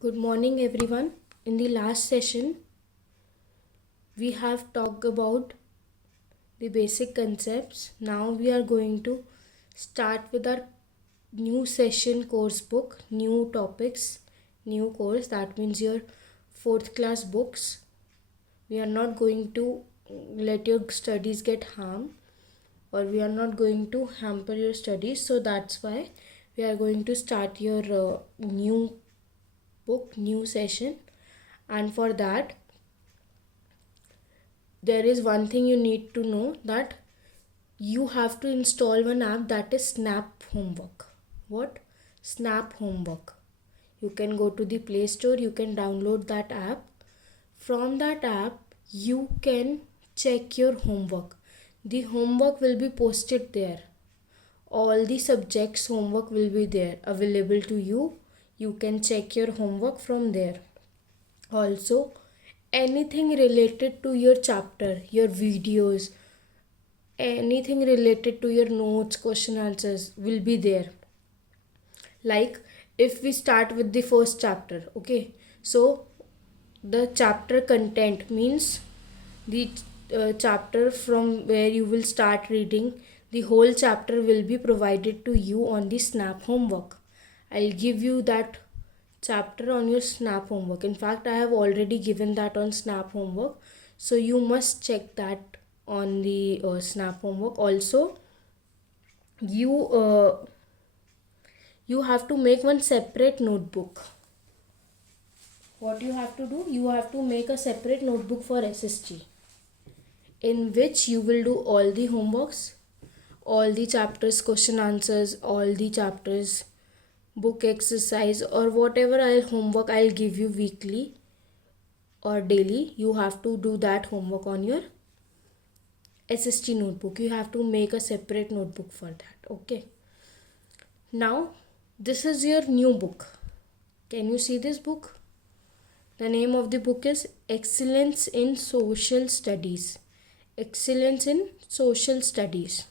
Good morning, everyone. In the last session, we have talked about the basic concepts. Now, we are going to start with our new session course book, new topics, new course. That means your fourth class books. We are not going to let your studies get harmed, or we are not going to hamper your studies. So, that's why we are going to start your new book, new session. And for that, there is one thing you need to know, that you have to install one app, that is Snap Homework. What? Snap Homework. You can go to the Play Store, you can download that app. From that app, you can check your homework. The homework will be posted there. All the subjects homework will be there available to you. You can check your homework from there. Also, anything related to your chapter, your videos, anything related to your notes, question answers will be there. Like, if we start with the first chapter, okay, so the chapter content means the chapter from where you will start reading, the whole chapter will be provided to you on the Snap Homework. I'll give you that chapter on your Snap Homework. In fact, I have already given that on Snap Homework, so you must check that on the Snap Homework. Also, you you have to make one separate notebook. What you have to do, you have to make a separate notebook for SSG, in which you will do all the homeworks, all the chapters question answers, all the chapters book exercise, or whatever homework I'll give you weekly or daily. You have to do that homework on your SST notebook. You have to make a separate notebook for that. Okay, now this is your new book. Can you see this book? The name of the book is Excellence in Social Studies. Excellence in Social Studies.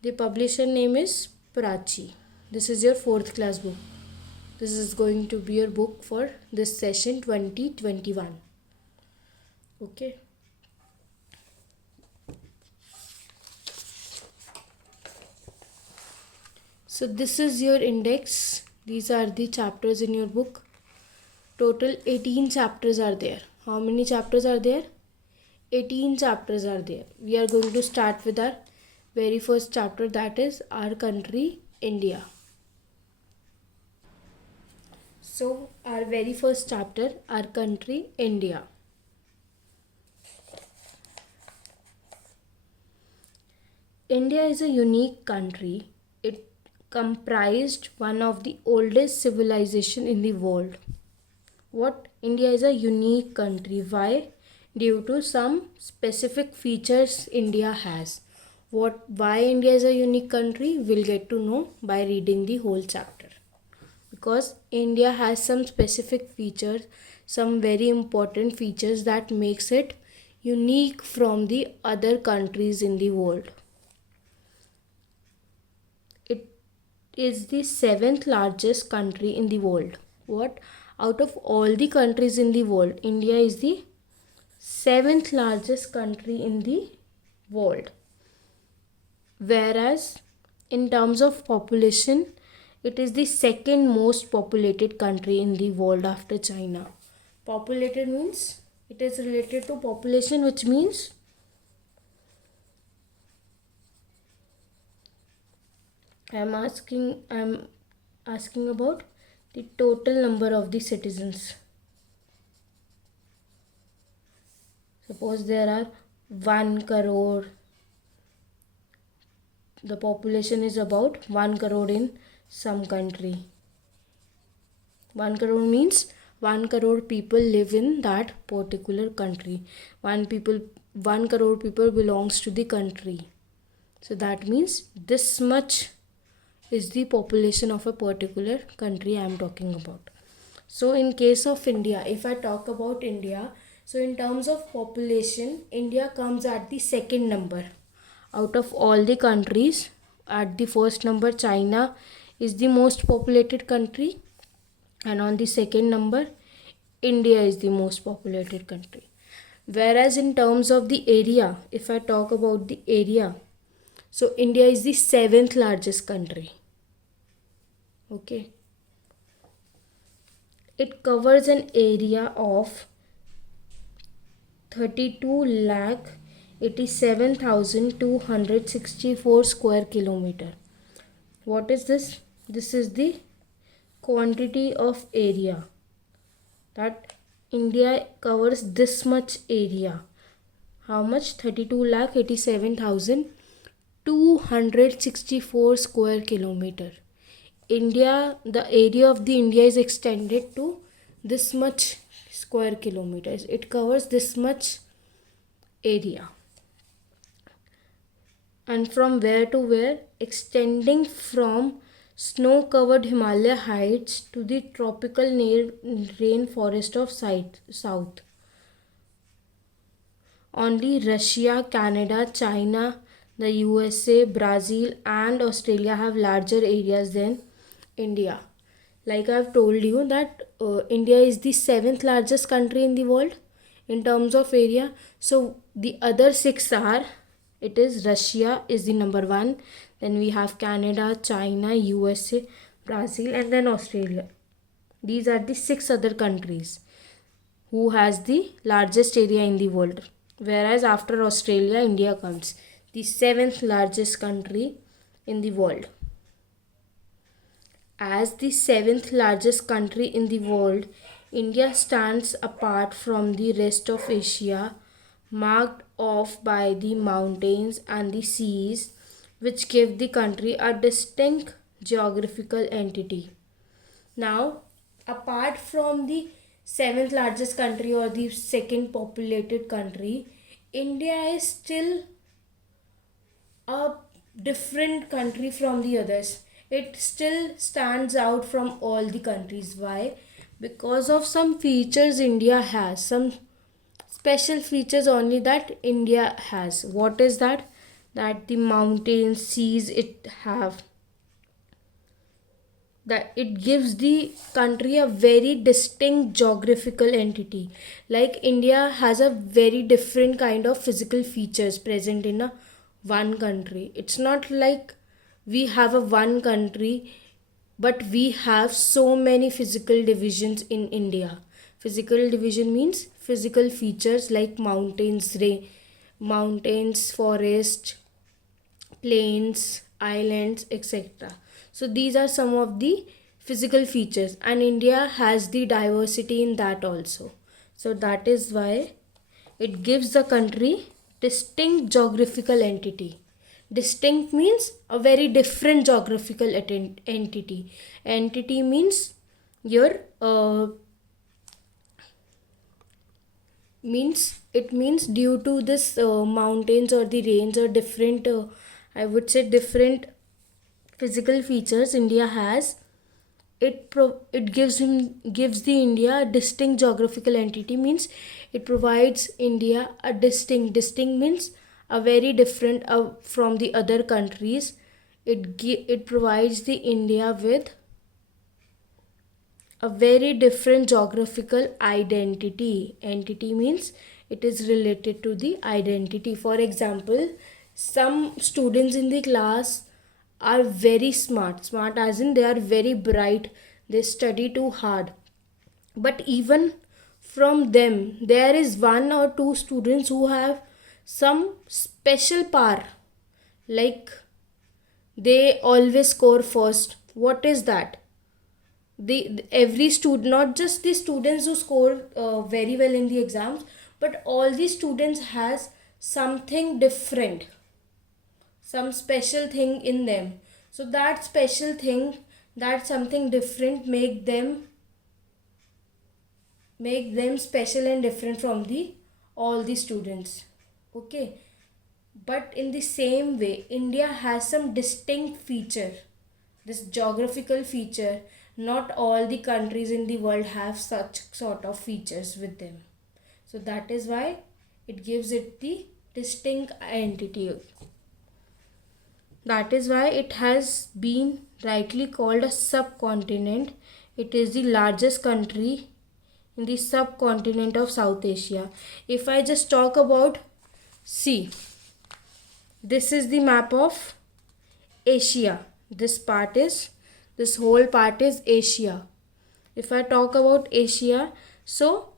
The publisher name is Prachi. This is your fourth class book. This is going to be your book for this session 2021. Okay. So this is your index. These are the chapters in your book. Total 18 chapters are there. How many chapters are there? 18 chapters are there. We are going to start with our very first chapter, that is our country, India. So our very first chapter, our country, India. India is a unique country. It comprised one of the oldest civilization in the world. What? India is a unique country. Why? Due to some specific features India has. Why India is a unique country, we'll get to know by reading the whole chapter. Because India has some specific features, some very important features that makes it unique from the other countries in the world. It is the seventh largest country in the world. What? Out of all the countries in the world, India is the seventh largest country in the world. Whereas in terms of population, it is the second most populated country in the world after China. Populated means it is related to population, which means I'm asking about the total number of the citizens. Suppose there are 1 crore. The population is about 1 crore in some country. 1 crore means 1 crore people live in that particular country. 1 crore people belongs to the country. So that means this much is the population of a particular country I am talking about. So in case of India, if I talk about India, so in terms of population, India comes at the second number. Out of all the countries, at the first number, China is the most populated country. and on the second number, India is the most populated country. Whereas in terms of the area, if I talk about the area, so India is the seventh largest country. Okay. It covers an area of 32 lakh 87,264 square kilometer. What is this? This is the quantity of area that India covers, this much area. How much? 32 lakh 87,264 square kilometer. India, the area of the India is extended to this much square kilometers. It covers this much area. And from where to where? Extending from snow-covered Himalaya heights to the tropical rainforest of south. Only Russia, Canada, China, the USA, Brazil and Australia have larger areas than India. Like I've told you that India is the seventh largest country in the world in terms of area. So the other six are, it is Russia is the number one, then we have Canada, China, USA, Brazil and then Australia. These are the six other countries who has the largest area in the world. Whereas after Australia, India comes, the seventh largest country in the world. As the seventh largest country in the world, India stands apart from the rest of Asia, marked off by the mountains and the seas, which give the country a distinct geographical entity. Now, apart from the seventh largest country or the second populated country, India is still a different country from the others. It still stands out from all the countries. Why? Because of some features India has, some special features only that India has. What is that? That the mountains, seas it have, that it gives the country a very distinct geographical entity. Like India has a very different kind of physical features present in a one country. It's not like we have a one country, but we have so many physical divisions in India. Physical division means physical features like mountains, forest, plains, islands, etc. So these are some of the physical features, and India has the diversity in that also. So that is why it gives the country distinct geographical entity. Distinct means a very different geographical entity. Entity means your it means due to this mountains or the range or different I would say different physical features India has, it gives the India a distinct geographical entity. Means it provides India a distinct means a very different from the other countries. It provides the India with a very different geographical identity. Entity means it is related to the identity. For example, some students in the class are very smart as in they are very bright, they study too hard, but even from them there is one or two students who have some special power, like they always score first. What is that? Every student, not just the students who score very well in the exams, but all the students has something different, some special thing in them. So that special thing, that something different make them special and different from the all the students. Okay, but in the same way India has some distinct feature, this geographical feature. Not all the countries in the world have such sort of features with them. So that is why it gives it the distinct entity. That is why it has been rightly called a subcontinent It is the largest country in the subcontinent of South Asia. If I just talk about, see, this is the map of Asia. This whole part is Asia. If I talk about Asia, so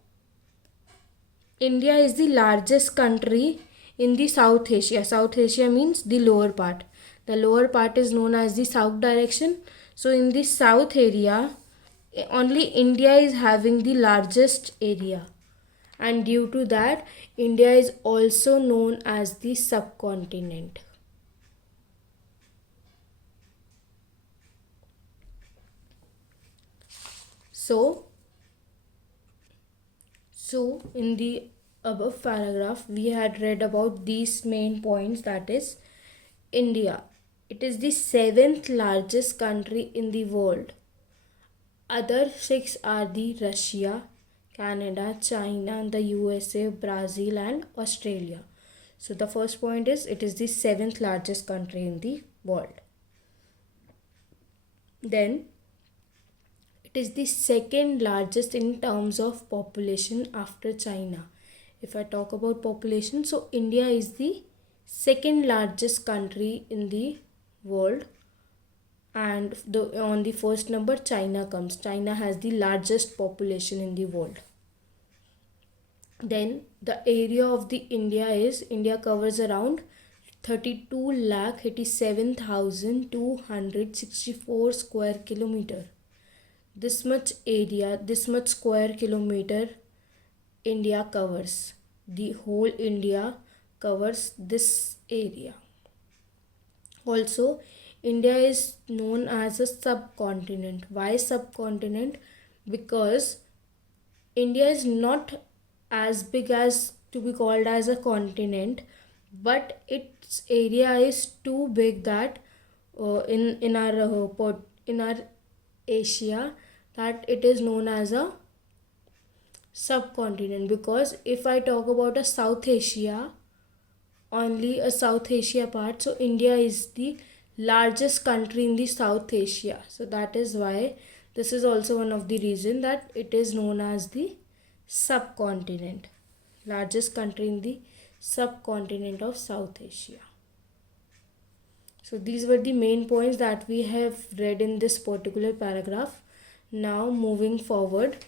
India is the largest country in the South Asia. South Asia means the lower part. The lower part is known as the south direction. So in the south area, only India is having the largest area. And due to that, India is also known as the subcontinent. So in the above paragraph, we had read about these main points, that is India. It is the 7th largest country in the world. Other 6 are the Russia, Canada, China, the USA, Brazil and Australia. So the first point is it is the 7th largest country in the world. Then it is the second largest in terms of population after China. If I talk about population, so India is the second largest country in the world, and on the first number China comes. China has the largest population in the world. Then the area of the India covers around 32,87,264 square kilometer. This much area, this much square kilometer India covers. The whole India covers this area. Also, India is known as a subcontinent. Why subcontinent? Because India is not as big as to be called as a continent, but its area is too big that in our Asia, that it is known as a subcontinent. Because if I talk about a South Asia, only a South Asia part, so India is the largest country in the South Asia. So that is why this is also one of the reason that it is known as the subcontinent, largest country in the subcontinent of South Asia. So these were the main points that we have read in this particular paragraph. Now moving forward.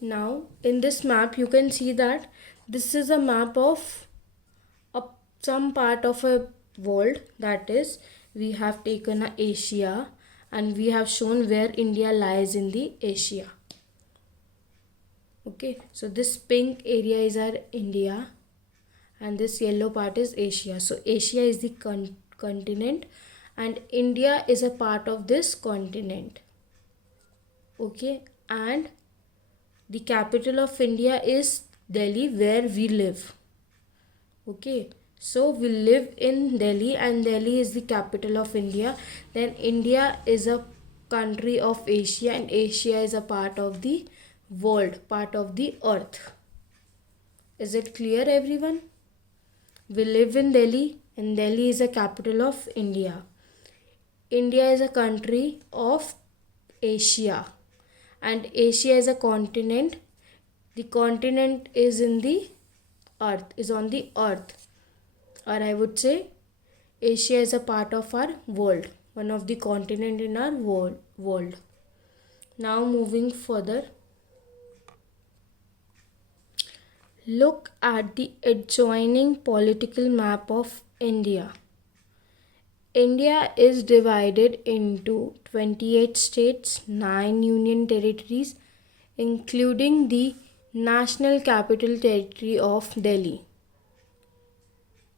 Now in this map you can see that this is a map of some part of a world, that is we have taken a Asia and we have shown where India lies in the Asia. Okay, so this pink area is our India and this yellow part is Asia. So Asia is the continent and India is a part of this continent. Okay, and the capital of India is Delhi, where we live. Okay, so we live in Delhi and Delhi is the capital of India. Then India is a country of Asia and Asia is a part of the world, part of the earth. Is it clear, everyone? We live in Delhi and Delhi is a capital of India. India is a country of Asia and Asia is a continent. The continent is in the earth, is on the earth, or I would say Asia is a part of our world, one of the continent in our world. Now moving further, look at the adjoining political map of India. India is divided into 28 states, 9 union territories, including the National Capital Territory of Delhi.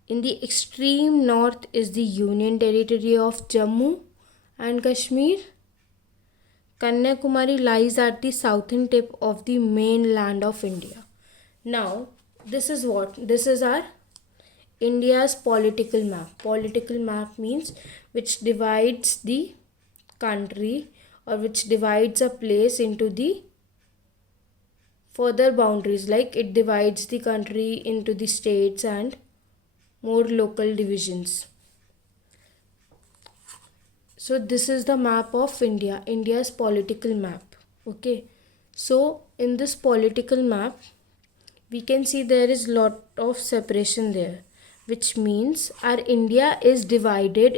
In the extreme north is the Union Territory of Jammu and Kashmir. Kanyakumari lies at the southern tip of the mainland of India. Now, this is what? This is our India's political map. Political map means which divides the country or which divides a place into the further boundaries, like it divides the country into the states and more local divisions. So this is the map of India, India's political map. Okay, so in this political map we can see there is lot of separation there, which means our India is further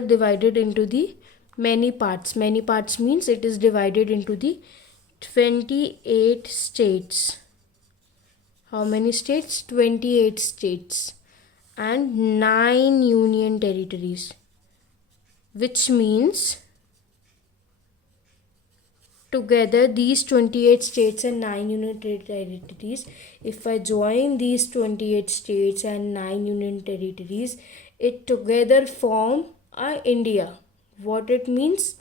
divided into the many parts. Many parts means it is divided into the 28 states. How many states? 28 states and 9 union territories, which means together these 28 states and 9 union territories, if I join these 28 states and 9 union territories, it together form a India. What it means?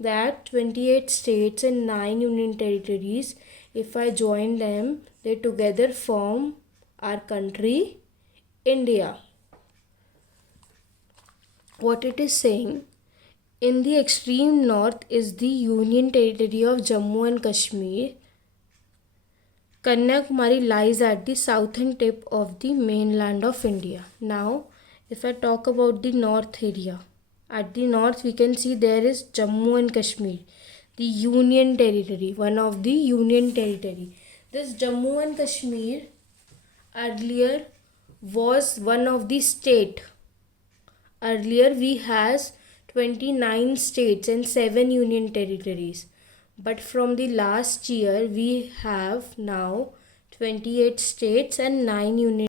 That 28 states and 9 union territories, if I join them, they together form our country India. What it is saying, in the extreme north is the Union Territory of Jammu and Kashmir. Kanyakumari lies at the southern tip of the mainland of India. Now, if I talk about the north area, at the north we can see there is Jammu and Kashmir, the Union Territory, one of the Union Territory. This Jammu and Kashmir earlier was one of the state. Earlier we has 29 states and 7 union territories, but from the last year we have now 28 states and 9 union